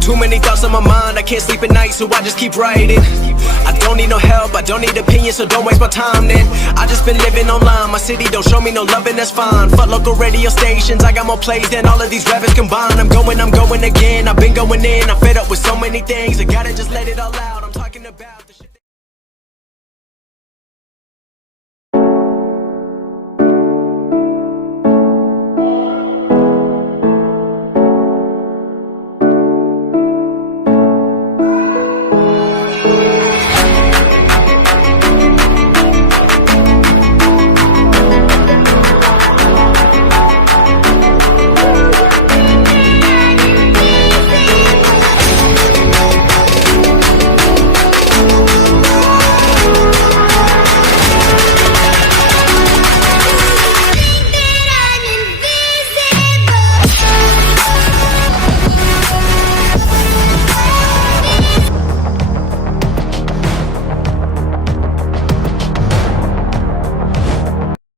Too many thoughts on my mind, I can't sleep at night, so I just keep writing. I don't need no help, I don't need opinions, so don't waste my time then. I just been living online, my city don't show me no love and that's fine. Fuck local radio stations, I got more plays than all of these rappers combined. I'm going again, I've been going in, I'm fed up with so many things, I gotta just let it all out.